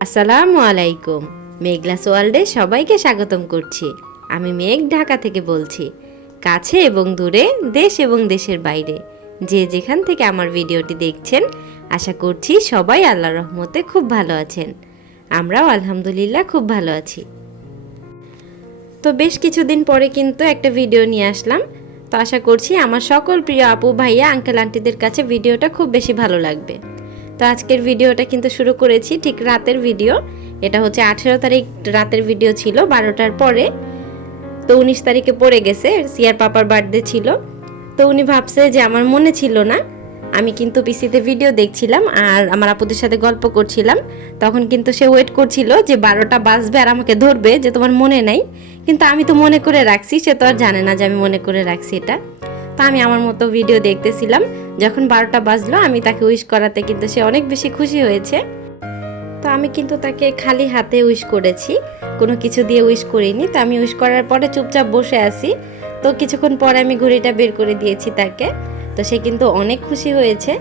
আসসালামু আলাইকুম। মেঘলাস ওয়ার্ল্ডে সবাইকে স্বাগতম করছি। আমি মেঘ, ঢাকা থেকে বলছি। কাছে এবং দূরে, দেশ এবং দেশের বাইরে যে যেখান থেকে আমার ভিডিওটি দেখছেন, আশা করছি সবাই আল্লাহর রহমতে খুব ভালো আছেন। আমরাও আলহামদুলিল্লাহ খুব ভালো আছি। তো বেশ কিছুদিন পরে কিন্তু একটা ভিডিও নিয়ে আসলাম। তো আশা করছি আমার সকল প্রিয় আপু ভাইয়া আঙ্কেল আন্টিদের কাছে ভিডিওটা খুব বেশি ভালো লাগবে। তো আজকের ভিডিওটা কিন্তু শুরু করেছি ঠিক রাতের ভিডিও। এটা হচ্ছে 18 তারিখ রাতের ভিডিও ছিল, 12টার পরে। তো 19 তারিখে পড়ে গেছে, সিয়ার পাপার বার্থডে ছিল। তো উনি ভাবছে যে আমার মনে ছিল না। আমি কিন্তু পিসিতে ভিডিও দেখছিলাম আর আমার আপুদের সাথে গল্প করছিলাম। তখন কিন্তু সে ওয়েট করছিল যে 12টা বাজবে আর আমাকে ধরবে যে তোমার মনে নাই। কিন্তু আমি তো মনে করে রাখছি, সে তো আর জানে না যে আমি মনে করে রাখছি এটা। তো আমি আমার মতো ভিডিও দেখতেছিলাম। যখন 12টা বাজলো আমি তাকে উইশ করাতে কিন্তু সে অনেক বেশি খুশি হয়েছে। তো আমি কিন্তু তাকে খালি হাতে উইশ করেছি, কোনো কিছু দিয়ে উইশ করিনি। তো আমি উইশ করার পরে চুপচাপ বসে আছি। তো কিছুক্ষণ পরে আমি ঘড়িটা বের করে দিয়েছি তাকে। তো সে কিন্তু অনেক খুশি হয়েছে।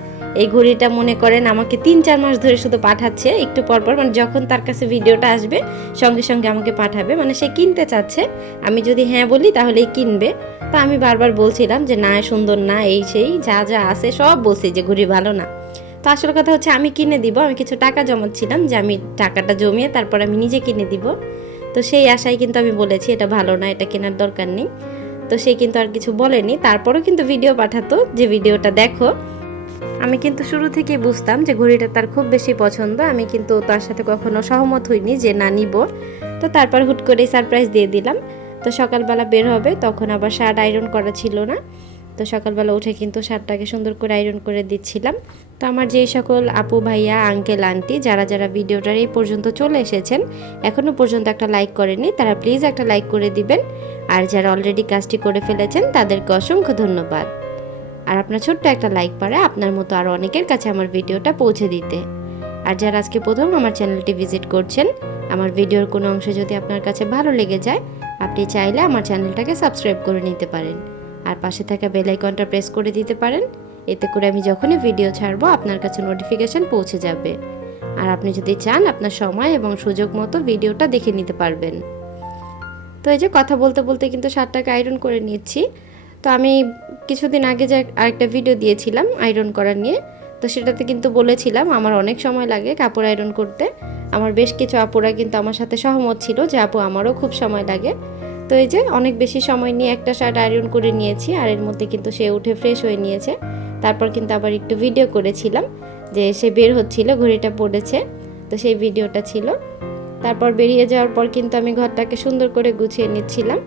এই ঘড়িটা মনে করেন আমাকে 3-4 মাস ধরে শুধু পাঠাচ্ছে একটু পরপর, মানে যখন তার কাছে ভিডিওটা আসবে সঙ্গে সঙ্গে আমাকে পাঠাবে। মানে সে কিনতে চাচ্ছে, আমি যদি হ্যাঁ বলি তাহলেই কিনবে। তো আমি বারবার বলছিলাম যে না, সুন্দর না, এই সেই যা যা আছে সব বলছি যে ঘড়ি ভালো না। তো আসল কথা হচ্ছে আমি কিনে দিব। আমি কিছু টাকা জমাচ্ছিলাম যে আমি টাকাটা জমিয়ে তারপর আমি নিজে কিনে দিব। তো সেই আশায় কিন্তু আমি বলেছি এটা ভালো না, এটা কেনার দরকার নেই। তো সে কিন্তু আর কিছু বলেনি, তারপরও কিন্তু ভিডিও পাঠাতো যে ভিডিওটা দেখো। আমি কিন্তু শুরু থেকেই বুঝতাম যে ঘড়িটা তার খুব বেশি পছন্দ। আমি কিন্তু তার সাথে কখনো সহমত হইনি যে না নিব। তো তারপর হুট করে সারপ্রাইজ দিয়ে দিলাম। তো সকালবেলা বের হবে, তখন আবার শার্ট আয়রন করা ছিল না। তো সকালবেলা উঠে কিন্তু শার্টটাকে সুন্দর করে আয়রন করে দিচ্ছিলাম। তো আমার যেই সকল আপু ভাইয়া আঙ্কেল আন্টি যারা যারা ভিডিওটার এই পর্যন্ত চলে এসেছেন, এখনও পর্যন্ত একটা লাইক করেনি, তারা প্লিজ একটা লাইক করে দিবেন। আর যারা অলরেডি কাজটি করে ফেলেছেন তাদেরকে অসংখ্য ধন্যবাদ। আর আপনার ছোট্ট একটা লাইক পারে আপনার মতো আরও অনেকের কাছে আমার ভিডিওটা পৌঁছে দিতে। আর যারা আজকে প্রথম আমার চ্যানেলটি ভিজিট করছেন, আমার ভিডিওর কোনো অংশ যদি আপনার কাছে ভালো লেগে যায়, আপনি চাইলে আমার চ্যানেলটাকে সাবস্ক্রাইব করে নিতে পারেন। আর পাশে থাকা বেল আইকনটা প্রেস করে দিতে পারেন। এতে করে আমি যখনই ভিডিও ছাড়বো আপনার কাছে নোটিফিকেশন পৌঁছে যাবে। আর আপনি যদি চান আপনার সময় এবং সুযোগ মতো ভিডিওটা দেখে নিতে পারবেন। তো এই যে কথা বলতে বলতে কিন্তু শার্টটাকে আয়রন করে নিচ্ছি। তো আমি কিছুদিন আগে যে আরেকটা ভিডিও দিয়েছিলাম আয়রন করা নিয়ে, তো সেটাতে কিন্তু বলেছিলাম আমার অনেক সময় লাগে কাপড় আয়রন করতে। আমার বেশ কিছু আপুরা কিন্তু আমার সাথে সহমত ছিল যে আপু আমারও খুব সময় লাগে। তো এই যে অনেক বেশি সময় নিয়ে একটা শার্ট আয়রন করে নিয়েছি, আর এর মধ্যে কিন্তু সে উঠে ফ্রেশ হয়ে নিয়েছে। তারপর কিন্তু আবার একটু ভিডিও করেছিলাম যে সে বের হচ্ছিল, ঘড়িটা পড়েছে, তো সেই ভিডিওটা ছিল। তারপর বেরিয়ে যাওয়ার পর কিন্তু আমি ঘরটাকে সুন্দর করে গুছিয়ে নিচ্ছিলাম।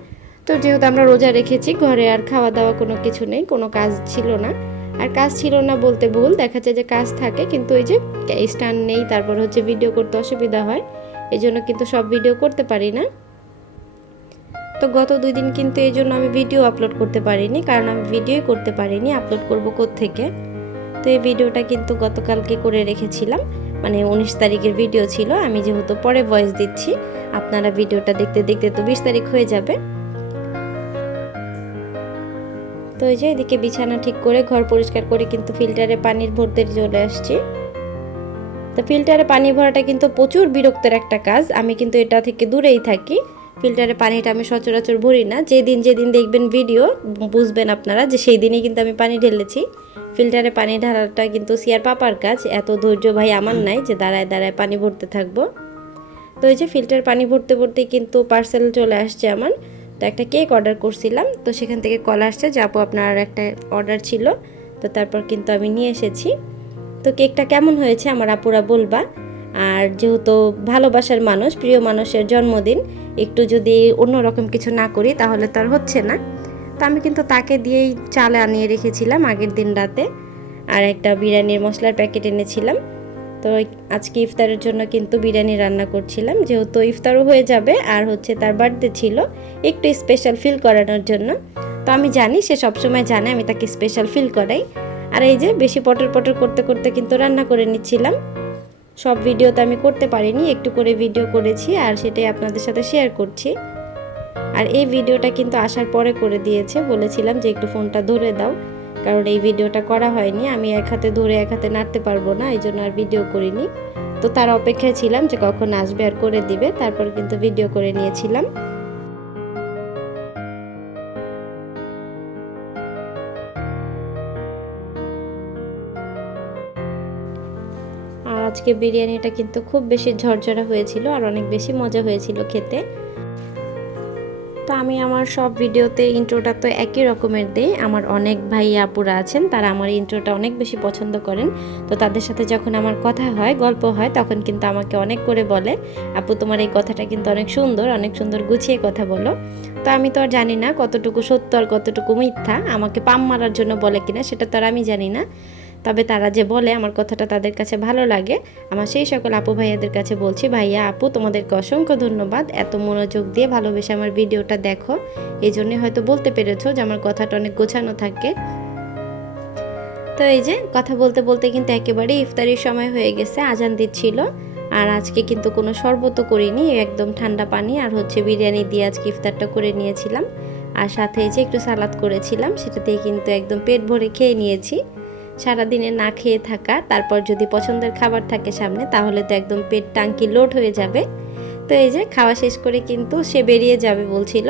তো যেহেতু আমরা রোজা রেখেছি, ঘরে আর খাওয়া দাওয়া কোনো কিছু নেই, কোনো কাজ ছিল না। আর কাজ ছিল না বলতে ভুল, দেখা যায় যে কাজ থাকে কিন্তু ওই যে স্ট্যান্ড নেই, তারপর হচ্ছে ভিডিও করতে অসুবিধা হয়, এই জন্য কিন্তু সব ভিডিও করতে পারি না। তো গত 2 দিন কিন্তু এই জন্য আমি ভিডিও আপলোড করতে পারিনি, কারণ আমি ভিডিওই করতে পারিনি, আপলোড করব কোত্থেকে। তো এই ভিডিওটা কিন্তু গতকালকে করে রেখেছিলাম, মানে 19 তারিখের ভিডিও ছিল। আমি যেহেতু পরে ভয়েস দিচ্ছি, আপনারা ভিডিওটা দেখতে দেখতে তো 20 তারিখ হয়ে যাবে। তো এই যে এদিকে বিছানা ঠিক করে ঘর পরিষ্কার করে কিন্তু ফিল্টারে পানির ভরতে চলে আসছি। তো ফিল্টারে পানি ভরাটা কিন্তু প্রচুর বিরক্তের একটা কাজ। আমি কিন্তু এটা থেকে দূরেই থাকি। ফিল্টারে পানিটা আমি সচরাচর ভরি না। যেদিন দেখবেন ভিডিও, বুঝবেন আপনারা যে সেই দিনই কিন্তু আমি পানি ঢেলেছি। ফিল্টারে পানি ঢালাটা কিন্তু সিয়ার পাপার কাজ, এত ধৈর্য ভাই আমার নাই যে দাঁড়ায় দাঁড়ায় পানি ভরতে থাকবো। তো এই যে ফিল্টার পানি ভরতে ভরতে কিন্তু পার্সেল চলে আসছে আমার। তো একটা কেক অর্ডার করছিলাম, তো সেখান থেকে কল আসছে যে আপু আপনার একটা অর্ডার ছিল। তো তারপর কিন্তু আমি নিয়ে এসেছি। তো কেকটা কেমন হয়েছে আমার আপুরা বলবা। আর যেহেতু ভালোবাসার মানুষ, প্রিয় মানুষের জন্মদিন, একটু যদি অন্যরকম কিছু না করি তাহলে তো আর হচ্ছে না। তো আমি কিন্তু তাকে দিয়েই চাল আনিয়ে রেখেছিলাম আগের দিন রাতে, আর একটা বিরিয়ানির মশলার প্যাকেট এনেছিলাম। তো আজকে ইফতারের জন্য কিন্তু বিরিয়ানি রান্না করছিলাম, যেহেতু ইফতারও হয়ে যাবে আর হচ্ছে তার বার্থডে ছিল, একটু স্পেশাল ফিল করানোর জন্য। তো আমি জানি সে সবসময় জানে আমি তাকে স্পেশাল ফিল করাই। আর এই যে বেশি পটর পটর করতে করতে কিন্তু রান্না করে নিচ্ছিলাম। সব ভিডিও তো আমি করতে পারিনি, একটু করে ভিডিও করেছি আর সেটাই আপনাদের সাথে শেয়ার করছি। আর এই ভিডিওটা কিন্তু আসার পরে করে দিয়েছে, বলেছিলাম যে একটু ফোনটা ধরে দাও, কারণ এই ভিডিওটা করা হয়নি, আমি এক হাতে ধরে এক হাতে নাড়তে পারবো না, এই জন্য আর ভিডিও করিনি। তো তার অপেক্ষায় ছিলাম যে কখন আসবে আর করে দিবে, তারপর কিন্তু ভিডিও করে নিয়েছিলাম। আর আজকে বিরিয়ানিটা কিন্তু খুব বেশি ঝরঝরা হয়েছিল আর অনেক বেশি মজা হয়েছিল খেতে। তো আমি আমার সব ভিডিওতে ইন্ট্রোটা তো একই রকমের দেই। আমার অনেক ভাই আপুরা আছেন, তারা আমার ইন্ট্রোটা অনেক বেশি পছন্দ করেন। তো তাদের সাথে যখন আমার কথা হয়, গল্প হয়, তখন কিন্তু আমাকে অনেক করে বলে, আপু তোমার এই কথাটা কিন্তু অনেক সুন্দর গুছিয়ে কথা বলো। তো আমি তো আর জানি না কতটুকু সত্য আর কতটুকু মিথ্যা, আমাকে পাম মারার জন্য বলে কিনা সেটা তো আর আমি জানি না। তবে তারা যে বলে আমার কথাটা তাদের কাছে ভালো লাগে। আমার সেই সকল আপু ভাইয়াদের কাছে বলছি, ভাইয়া আপু তোমাদেরকে অসংখ্য ধন্যবাদ, এত মনোযোগ দিয়ে ভালোবেসে আমার ভিডিওটা দেখো। এই জন্যে হয়তো বলতে পেরেছো যে আমার কথাটা অনেক গোছানো থাকে। তো এই যে কথা বলতে বলতে কিন্তু একেবারে ইফতারির সময় হয়ে গেছে, আজান দিচ্ছিল। আর আজকে কিন্তু কোনো শরবতও করিনি, একদম ঠান্ডা পানি আর হচ্ছে বিরিয়ানি দিয়ে আজকে ইফতারটা করে নিয়েছিলাম। আর সাথে এই যে একটু সালাদ করেছিলাম, সেটা দিয়ে কিন্তু একদম পেট ভরে খেয়ে নিয়েছি। সারাদিনে না খেয়ে থাকা, তারপর যদি পছন্দের খাবার থাকে সামনে, তাহলে তো একদম পেট টাঙ্কি লোড হয়ে যাবে। তো এই যে খাওয়া শেষ করে কিন্তু সে বেরিয়ে যাবে বলছিল,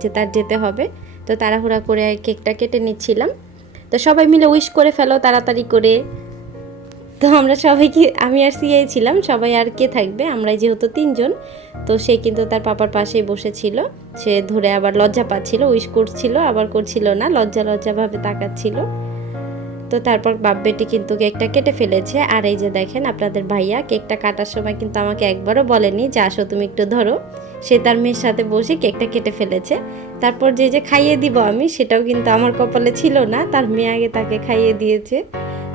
যে তার যেতে হবে। তো তাড়াহুড়া করে কেকটা কেটে নিচ্ছিলাম। তো সবাই মিলে উইশ করে ফেলো তাড়াতাড়ি করে। তো আমরা সবাইকে, আমি আর সিয়াই ছিলাম, সবাই আর কে থাকবে, আমরা যেহেতু 3 জন। তো সে কিন্তু তার পাপার পাশেই বসেছিল, সে ধরে আবার লজ্জা পাচ্ছিল, উইশ করছিল আবার করছিল না, লজ্জাভাবে তাকাচ্ছিল। তো তারপর বাপ বেটি কিন্তু কেকটা কেটে ফেলেছে। আর এই যে দেখেন আপনাদের ভাইয়া কেকটা কাটার সময় কিন্তু আমাকে একবারও বলেনি যে আসো তুমি একটু ধরো, সে তার মেয়ের সাথে বসে কেকটা কেটে ফেলেছে। তারপর যে খাইয়ে দিব আমি, সেটাও কিন্তু আমার কপালে ছিল না, তার মেয়ে আগে তাকে খাইয়ে দিয়েছে।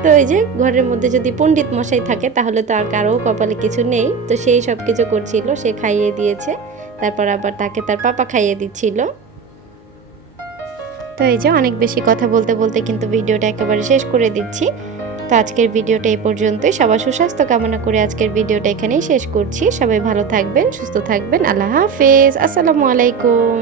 তো এই যে ঘরের মধ্যে যদি পণ্ডিত মশাই থাকে তাহলে তো আর কারো কপালে কিছু নেই, তো সেই সব কিছু করছিল, সে খাইয়ে দিয়েছে। তারপর আবার তাকে তার পাপা খাইয়ে দিচ্ছিল। তো এই যে অনেক বেশি কথা বলতে বলতে কিন্তু ভিডিওটা একেবারে শেষ করে দিচ্ছি। তো আজকের ভিডিওটা এই পর্যন্তই। সবার সুস্বাস্থ্য কামনা করে আজকের ভিডিওটা এখানেই শেষ করছি। সবাই ভালো থাকবেন, সুস্থ থাকবেন। আল্লাহ হাফেজ, আসসালামু আলাইকুম।